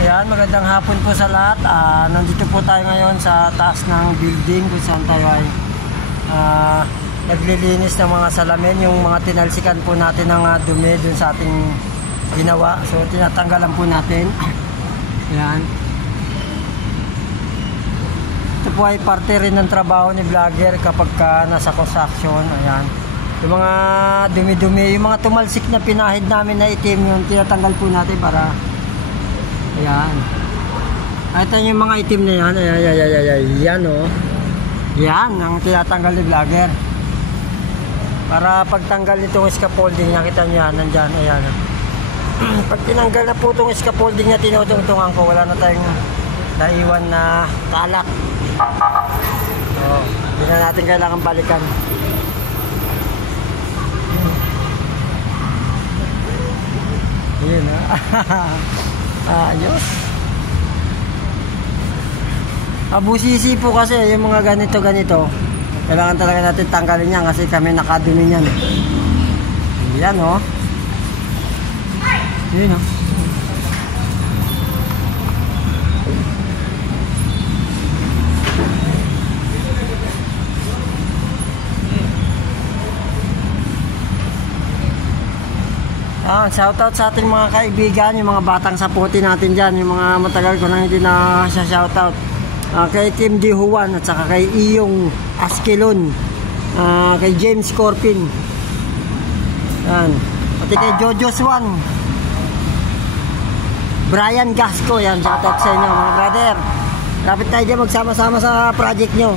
Ayan, magandang hapon po sa lahat. Nandito po tayo ngayon sa taas ng building kung saan tayo ay naglilinis ng mga salamin, yung mga tinalsikan po natin ng dumi dun sa ating ginawa. So tinatanggalan po natin. Ayan. Ito po ay parte rin ng trabaho ni vlogger kapag nasa construction. Ayan. Yung mga dumi-dumi, yung mga tumalsik na pinahid namin na itim, yung tinatanggal po natin para ayan. Ito yung mga itim na yan. Ayan, yan o. Yan ang tinatanggal ni vlogger. Para pagtanggal nitong scaffolding, nakita nyo yan, nandyan, ayan. Pag tinanggal na po itong scaffolding na tinutungtungan ko, wala na tayong naiwan na kalak. So, hindi na natin kailangan balikan. Yun ha. Ayos. Abusisi po kasi yung mga ganito kailangan talaga natin tanggalin yan kasi kami nakadumi yan. Yan o. Yun o. Shoutout sa ating mga kaibigan, yung mga batang saputi natin dyan, yung mga matagal ko nang hindi na shoutout. Kay Kim Di Juan at saka kay Iyong Askelon, kay James Corpin, yan. Pati kay Jojo Swan, Brian Gasco, yan, shoutout sa inyo mga brother. Lapit tayo dyan magsama-sama sa project nyo.